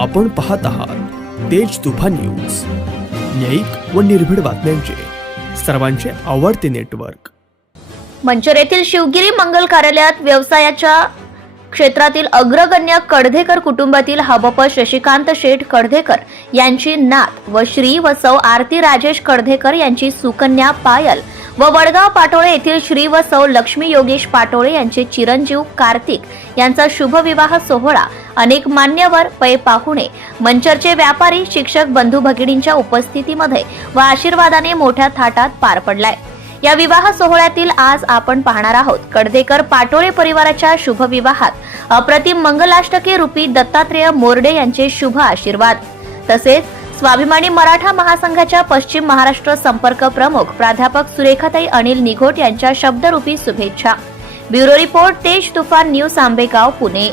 आपण पाहत आहात तेज तुफान न्यूज. न्यायिक व निर्भीड बातम्यांचे. सर्वांचे आवडते नेटवर्क. मंचर येथील शिवगिरी मंगल कार्यालयात व्यवसायाच्या क्षेत्रातील अग्रगण्य कडधेकर कुटुंबातील हबप शशिकांत शेठ कडधेकर यांची नात व श्री व सौ आरती राजेश कडधेकर यांची सुकन्या पायल व वडगाव पाटोळे येथील श्री व सौ लक्ष्मी योगेश पाटोळे यांचे चिरंजीव कार्तिक यांचा शुभविवाह सोहळा अनेक मान्यवर पै पाहुणे मंचरचे व्यापारी शिक्षक बंधू भगिनींच्या उपस्थितीमध्ये व आशीर्वादाने मोठ्या थाटात पार पडलाय. या विवाह सोहळ्यातील आज आपण पाहणार आहोत. कडदेकर पाटोळे परिवाराच्या शुभ विवाहात अप्रतिम मंगलाष्टके रूपी दत्तात्रेय मोर्डे यांचे शुभ आशीर्वाद. तसेच स्वाभिमानी मराठा महासंघाच्या पश्चिम महाराष्ट्र संपर्क प्रमुख प्राध्यापक सुरेखाताई अनिल निघोट यांच्या शब्दरूपी शुभेच्छा. ब्युरो रिपोर्ट तेज तुफान न्यूज आंबेगाव पुणे.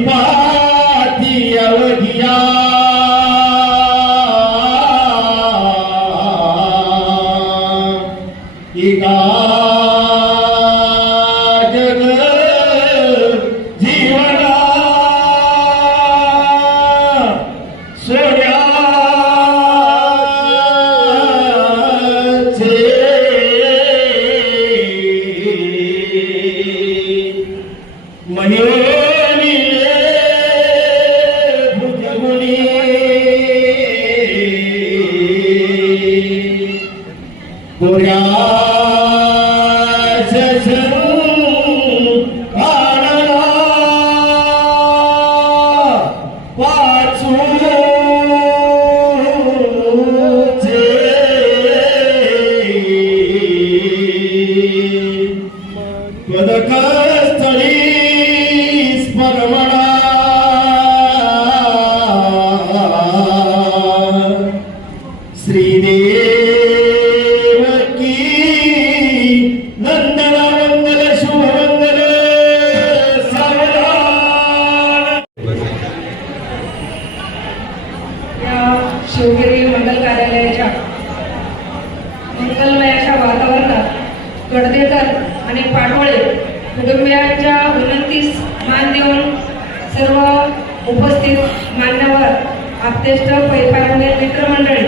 பாத்தி அழகியா இகா गडदेकर आणि पाटोळे कुटुंबियांच्या विनंतीस मान देऊन सर्व उपस्थित मान्यवर आपतेष्ट पैपारणे मित्रमंडळी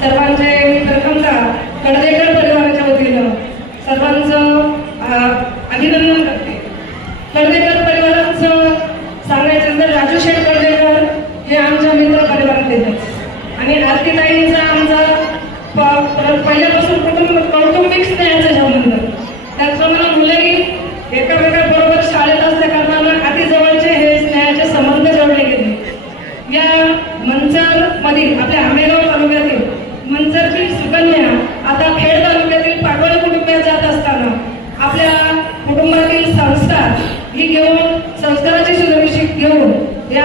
सर्वांचे मी प्रथमतः कडदेकर परिवाराच्या वतीनं सर्वांचं अभिनंदन करते. कडदेकर परिवाराचं सांगायचं तर राजू शेठ कडदेकर हे आमच्या मित्र परिवारात येतात आणि आरतीताईंचा आमचा प- पहिल्यापासून ही घेऊन संस्काराची सुरक्षित घेऊन या